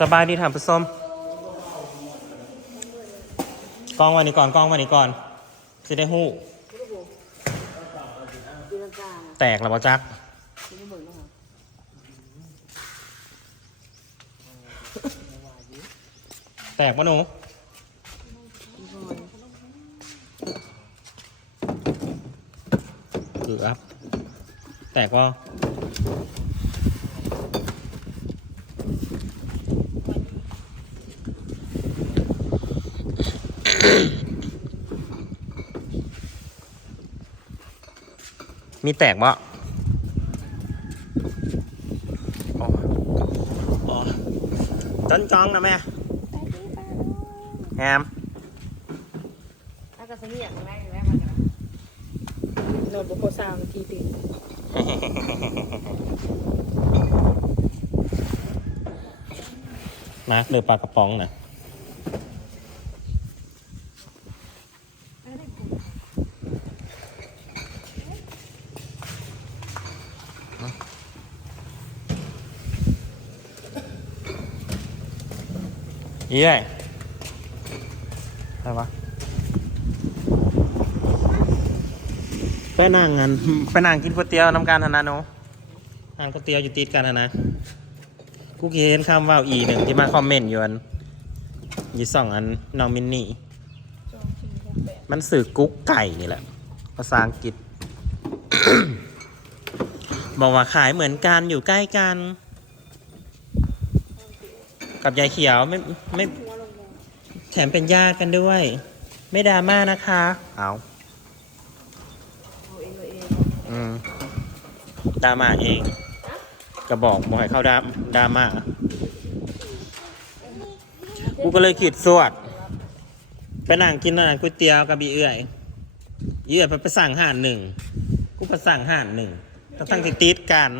สบายดีถามผู้ชมกล้องวันนี้ก่อนกล้องวันนี้ก่อนจะได้หู้ตีลังกาแตกแล้วบ่จักไม่ได้เบิ่งนะคะแตกปะหนูพี่บอลเกือบแตกว่า มีแตกบ่อ๋ออ๋อต้นจองนะแม่แฮมถ้ากระสมีอย่างแรกแรกมันนะโนดบุโกซาวนาทีตื่นมาเรือปลากระป๋องนะ เย้ยอะไรวะไปนั่งงันไปนั่งกินก๋วยเตี๋ยวน้ำกันธนาโนร้านก๋วยเตี๋ยวอยู่ติดกันธนะกูเห็นคำว่าอีหนึ่งที่มาคอมเมนต์อยู่อันยี่สองอันน้องมินนี่ มันสื่อกุ๊กไก่นี่แหละ ภาษาอังกฤษ บอกว่าขายเหมือนกันอยู่ใกล้กัน กับยายเขียวไม่ไม่แถมเป็นญาติกันด้วย ไม่ดราม่านะคะ เอาเอาเองเอาเองอืมดราม่าเองกระบอกบอกให้เข้าดราดราม่ากูก็เลยขีดสวดไปนั่งกินอาหารก๋วยเตี๋ยวกับบีเอื่อยเอื่อยไปไปสั่งห่านหนึ่งกูไปสั่งห่านหนึ่งต้องตั้งติดติดๆกัน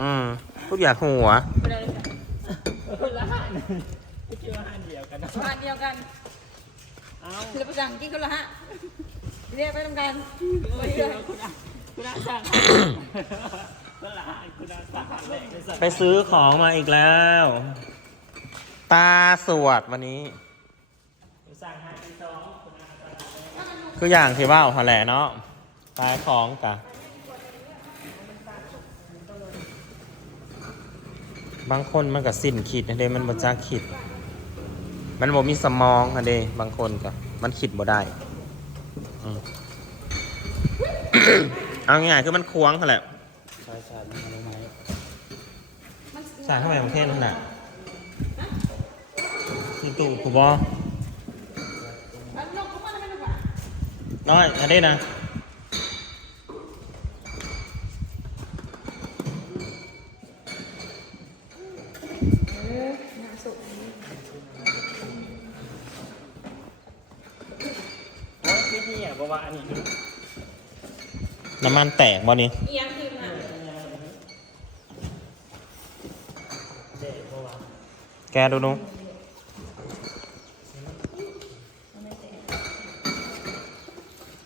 อืมกูอยากหัว ไม่ได้เลยค่ะคน ละห้าบ้านเดียวกันคือประจังกินคนละห้าเรียกไปทำกันไปเรื่อยไปซื้อของมาอีกแล้ว ตาสวดวันนี้คืออย่างที่ว่าหัวแหล่เนาะตายของกะ บางคนมันก็สิ้นคิดนะเด้มันบ่จักคิด มันบ่มีสมองนะเด้บางคนก็มันคิดบ่ได้อืม เอาง่ายๆคือมันควงเขาแหละใช่ใช่มันรู้ไหมสายเข้าไปของเทศนั่นน่ะคือตู่ถูบอน้อยอันนี้นะ กว่าอันนี้น้ำมันแตกบอนี่อียังคือน่ะเด็กบอกว่าแกดูดู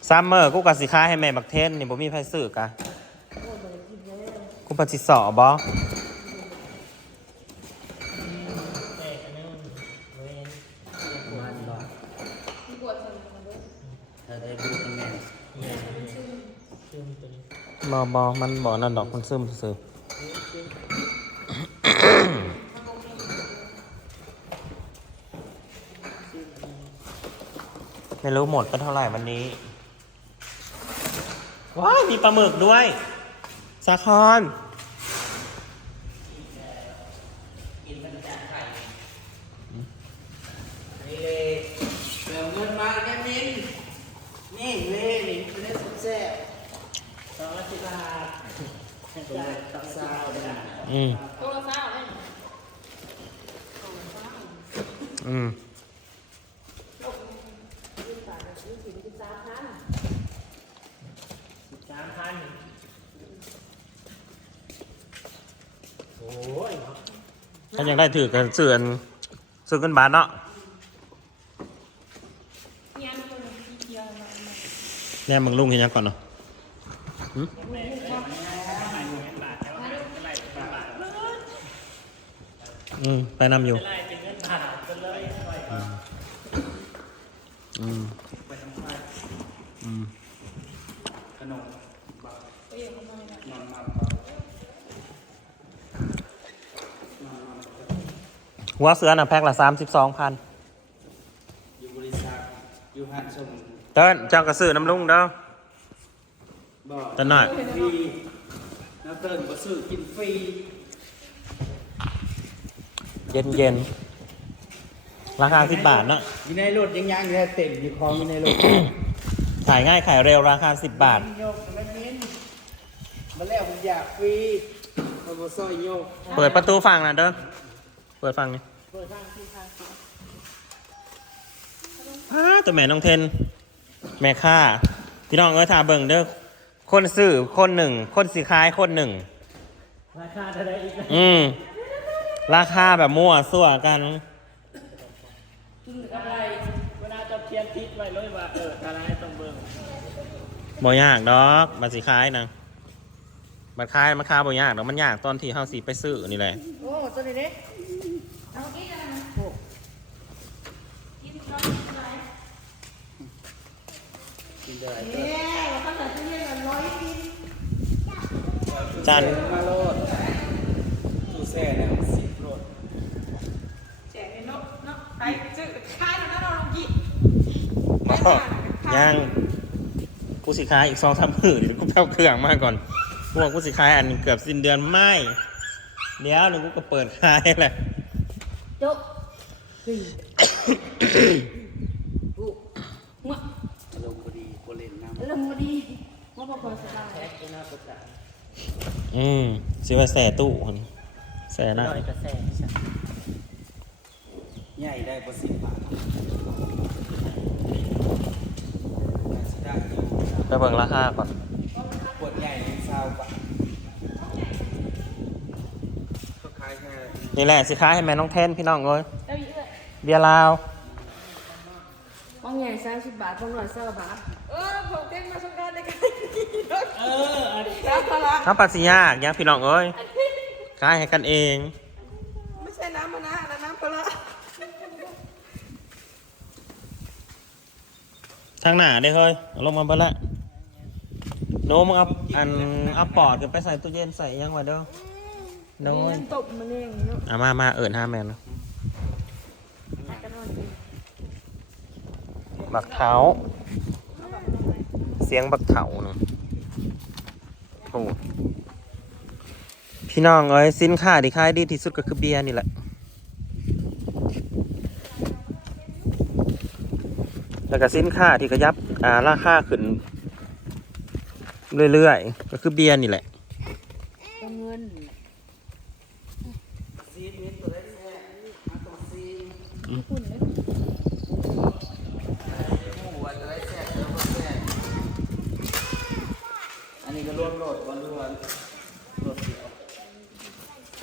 ซัมเมอร์กูกับสิค้าให้แม่บักเทนนี่บ่มีไฟซื้อกะกูปฏิสอบอ มันบอกเธอได้ดูกันแม่ บอบอมันบอนั่นดอกมันซึมซื้อไม่รู้หมดไปเท่าไหร่วันนี้ ว้าวมีปลาหมึกด้วยสาคอนนี่เลยเดี๋ยวเงินมาแม่มินนี่เลยนี่เป็นได้สุดแซ่บสองร้อยสิบบาทจ่ายตักซาวได้ อืมโทรศัพท์เลยอืมสามพันโอ้ยถ้ายังได้ถือกันเสื่อนซื้อกันบาทเนาะเนี่ยมึงลุงเห็นยังก่อนเนาะ อืมไปนำอยู่ไล่เป็นเงินบาทไปเลยไปอืมไปทำไมอืมขนมบักนอนมาบักหัวเสือน่ะแพ็คละสามสิบสองพันอยู่บริษัทอยู่หันส่งเติ้นเจ้ากระสือน้ำลุงเด้อบอกเติ้นหน่อยฟรีแล้วเติมก็ซื้อกินฟรี เย็นเย็นๆราคาสิบบาทเนาะอยู่ในรถยังยังอยู่ในเต็มอยู่ของอยู่ในรถขายง่ายขายเร็วราคาสิบบาท โยกมันเน้นมาแล้วผมอยากฟรีมาบอซอยโยกเปิดประตูฝั่งนะเด้อเปิดฝั่งนี่เปิดทางที่ทางที่อ้าตัวแม่น้องเทน แม่ค่าพี่น้องเอ้ยทาเบิ่งเด้อคนซื้อคนหนึ่ง คนสีขายคนหนึ่ง ราคาเท่าไรอีกนะอืม ราคาแบบมั่วสั่วกันอะไรเวลาจะเทียนทิศไว้เลยว่าเอออะไรต้องเบิ่งบ่ยากดอกบัตรสีขายนะบัตรขายมันค่าบ่ยากดอกมันยากตอนที่เฮาสิไปซื้อนี่แหละ โอ้ตัวนี้เด้เอากินกันนะโอ้กินน้องกินอะไรกินได้เนี่ยเราตั้งแต่ที่เรียนกันร้อยกินจันมาโลดตู้แช่เนี่ยสิบโลด แจกในนกเนาะไปซื้อขายแล้วเราลงกิน บ่ ยังกูสิขายอีกสองสามหมื่นกูเพิ่มเครื่องมาก่อนพวกกูสิขายอันเกือบสิ้นเดือนไม่เดี๋ยวหนึงกูก็เปิดขายแหละจบกูเมื่ออารมณ์พอดีโคเล่นน้ำเริ่มพอดีว่าพอพอสบายแท็กหน้าประกาศอืมสิว่าแส่ตู้หั่นแส่ได้ร้อยกระแสใช่ใหญ่ได้กว่าสิบบาทน่าสิได้อยู่ ไปเบิ่งราคาก่อนขวดใหญ่เป็นซาวบาทก็ขายแค่นี่แหละสิขายให้แม่น้องเทนพี่น้องเอ้ยแล้วอีกเลยเบียร์ลาวป้องใหญ่สามสิบบาทป้องหน่อยเสื้อบาทเออผมเต้นมาสงการในการเอออันนี้รับพลังข้าวปัสสิยากยังพี่น้องเอ้ยขายให้กันเอง ไม่ใช่น้ำมันนะอันนั้นน้ำพลังทางหน้าได้เฮ้ยเอาลงมาเบิ่ละ โน้มงเอาอันเอาปอดกันไปใส่ตู้เย็นใส่ยังไว้เด้อโน้ยตบมันเองเนาะเอามามาเอิญห้าแมนเนาะกันนอนกินบักเท้า เสียงบักเถาเนาะโอ้พี่น้องเอ้ยสินค้าที่ขายดีที่สุดก็คือเบียร์นี่แหละ แล้วก็สินค้าที่ขยับอ่าราคาขึ้น เรื่อยๆ ก็คือเบียร์นี่แหละเงินซีนนี้ตัวแรกแท้มาตรงซีนคุณเลยหมูอันรกแท้ตัวแรกแท้อันนี้ก็รวมโหลดวันรวนโหลดเดียว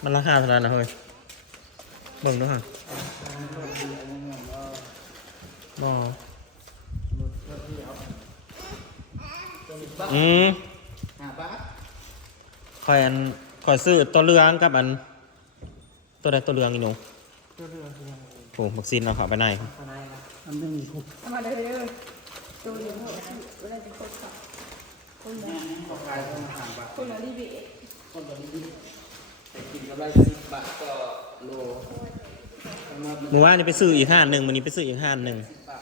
มันราคาเท่าไหร่นะเฮ้ยเบิ่งดูฮะบอ อืมห้าบาทคอยอันคอยซื้อตัวเรืองกับอัน ตัวใดตัวเรืองอีหนูโอ้บักซินเอาเขาไปไหนอันหนึ่งถูกเอามาเลยเลยตัวเดียวเวลาจะคนขับคนละขอขายคนละห้าบาทคนละรีบีคนละนิดแต่กินกำไรสิบบาทก็โลประมาณเมื่อวานนี้ไปซื้ออีกห้านหนึ่งวันนี้ไปซื้ออีกห้านหนึ่ง สิบบาท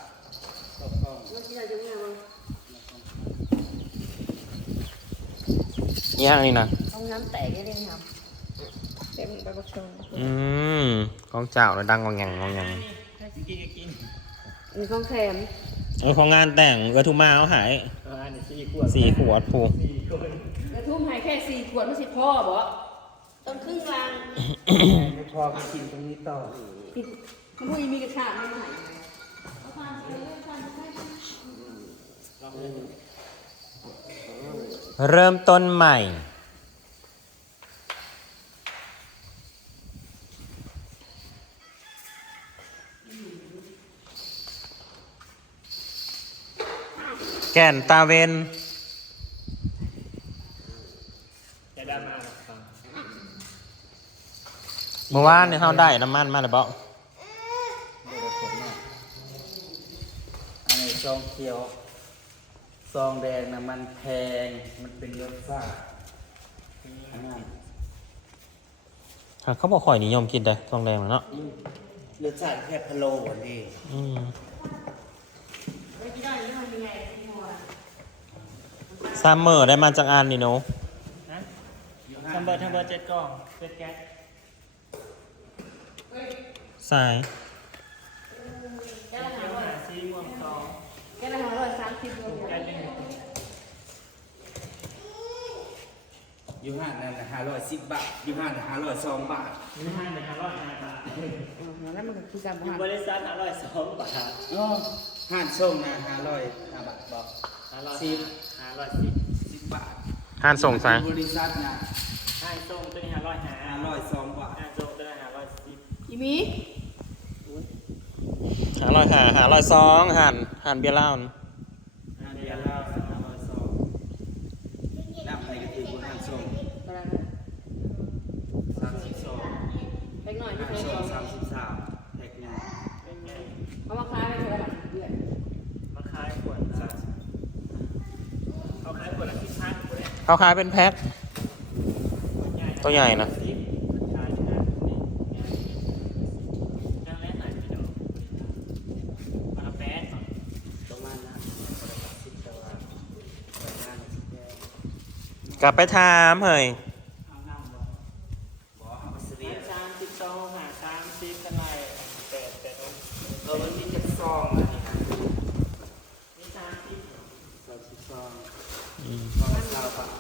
ต่อกล่อง มันจะยังไงบ้าง อีห้างนี่นะห้องน้ำแตกยังไงครับเต็มไปหมดเลยอืมของเจ้าเลยดังงองแงงงองแงงมีข้องแคมเออของงานแต่งเออทูมาเอาหายเอออันนี้สี่ขวดสี่ขวดผูสี่ขวดกระทุ่มให้แค่สี่ขวดไม่สิพ่อบ่ต้นครึ่งกลางไม่พอก็กินตรงนี้ต่อปิดมันพูดมีกระชากไม่ไหน เริ่มต้นใหม่ แก่นตาเวนเมื่อวานเนี่ยเขาได้น้ำมันมาหรือเปล่าอันนี้ซองเขียว ซองแดงนะมันแพง มันเป็นรสชาติอันนั้นอะเขาบอกข่อยนิยมกินได้ทองแดงน่ะเนาะอืมรสชาติแค่พะโล้นี่อืมไม่ได้เรื่องยังไงที่หัวซัมเมอร์ได้มาจากอันนี่หนูทำเบอร์ทำเบอร์เจ็ดกล่องเจ็ดแก๊สสายแก้ละหาร้อยซีม่วงสองแก้ละหาร้อยสามสิบโล แก๊สหนึ่ง อยู่ห้างนั่นห้าร้อยสิบบาทอยู่ห้างห้าร้อยสองบาทมีห้าหนึ่งห้าร้อยห้าบาทแล้วมันก็คือการอยู่ผ่านบริษัทห้าร้อยสองบาทอ๋อห้างส่งนะห้าร้อยห้าบาทบอกห้าร้อยสิบห้าร้อยสิบสิบบาทห้านส่งสายบริษัทนะห้าส้มตัวนี้ห้าร้อยห้าห้าร้อยสองบาทห้าส้มตัวนี้ห้าร้อยสิบอีมีหาร้อยหาหาร้อยสองหันหันเบียร์เหล้าน่ะห้าเดียวแล้วห้าร้อยสองนับในกระถิ่นห้างส่ง สามสิบสองเล็กหน่อยที่ห้างเคยส่บงสามสิบสามแพ็กหนึ่งเป็นไงเขามาค้ายไปเท่าไหร่เดือนมาขายขวดละเขาขายขวดละสิบห้าขวดเลยเขาขายเป็นแพ็คตัวใหญ่นะ สิบขายนะนี่ยังแรกไหนพี่น้องมาละแปดก่อน ประมาณนั้นคนละสิบแต่ว่าแต่งานสิบแดง กลับไปถามเฮ้ยเอาน้ำบ่บอกเอาไปเสียสามสิบสองหาสามสิบเท่าไหร่แปดแปดเออมันมีแค่ซองอันนี้นะมีสามสิบสามสิบซองอืมซองละสาวบาท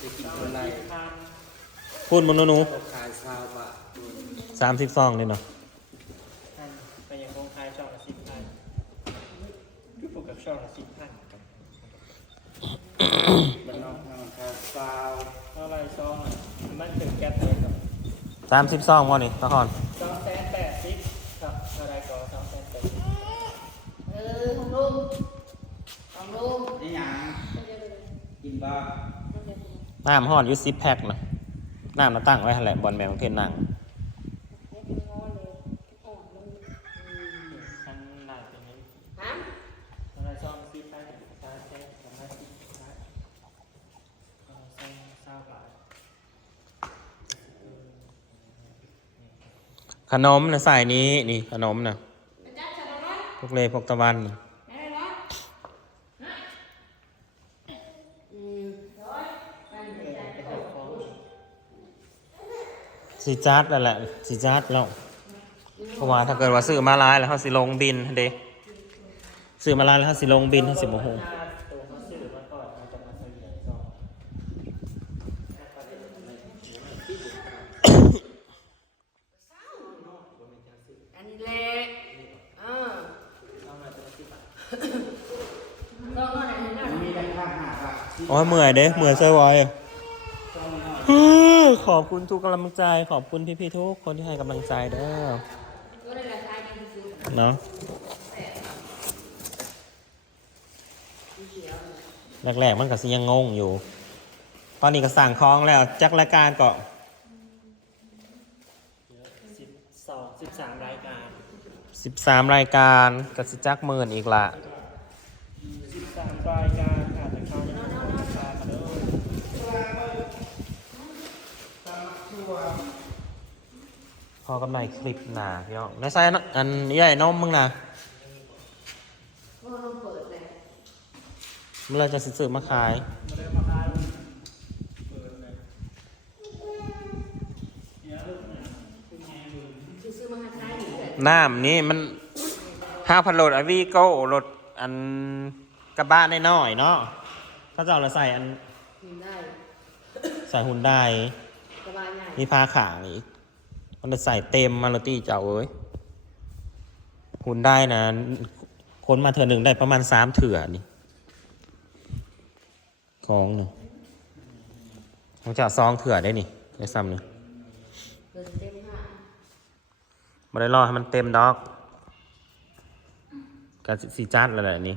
จะกินสองเท่าไหรสิบพันพูดมนุนูเราขายสาวบาทสามสิบซองเลยเนาะพันไปยังคงขายช่องละสิบพันคือปกกับช่องละสิบพัน กันมันนอกนอกขายสาวเท่าไรซองอะมันถึงแก๊สเลยครับสามสิบซองวะนี่นครสองแสนแปดสิบครับเท่าไรก็สองแสนแปดสิบเออของลุงของลุงนี่หยังกินบ้าน้ำห่อนอยูซิปแพ็คนะน้ำมาตั้งไว้หั่นแหละบอลแมวเทนนัง พันหลายเป็นนี้ ฮะ เท่าไรซองสิบพันสามแสนสองร้อยสิบพันสองแสนเศร้าบาท ขนมนะใส่นี้นี่ขนมนะพวกเลพวกตะวันนี่สีจัดแล้วแหละสีจัดแล้วเพราะว่าถ้าเกิดว่าซื้อมาลายแล้วเขาสิลงบินเด้ซื้อมาลายแล้วเขาสิลงบินเขาสิโมโห ถ้าตัวเขาซื้อมาก่อนมันจะมาเฉลี่ยซอง อันนี้แหละเออ เอามาตัวละสิบบาท ต้องนอนไหนนอน มันมีราคาห้าบาทสิโอ้ยเมื่อยเด้เมื่อยใช่ไว้ซองน้อยฮึ่มขอบคุณทุกกำลังใจ ขอบคุณพี่ๆทุกคนที่ให้กำลังใจเด้อก็ได้ราคาดีสุดเนาะแรกๆมันก็สิยังงงอยู่ ตอนนี้ก็สั่งคล้องแล้ว จักรายการก็สิบสองสิบสามรายการ13รายการก็สิจักหมื่นอีกละสิบสามรายการค่ะแต่เขายังไม่ได้ราคามาเลย พอกันใหม่คลิปหนาพี่น้องในไซน์อันใหญ่นมมึงนะก็ลงเปิดเมื่อไรจะซื้อมาขายมาเลยมาขายเปิดเลยเดี๋ยวลูกนะคุณแม่ดูคือซื้อมาขายน้ำนี่มันห้าพันโหลดอวีโก้รถอันกระบะน้อยเนาะเขาจะเอาเราใส่อันใส่หุ่นได้ มีพาขางอีก มันจะใส่เต็มมาโรตี้เจ้าเอ้ยหุ่นได้นะ คนมาเถื่อหนึ่งได้ประมาณสามเถื่อนี่ของหนึ่งของเจ้าซองเถื่อได้นี่ได้ซ้ำหนึ่งเกินเต็มห้ามาได้รอให้มันเต็มดอกกับสีจัดอะไรนี่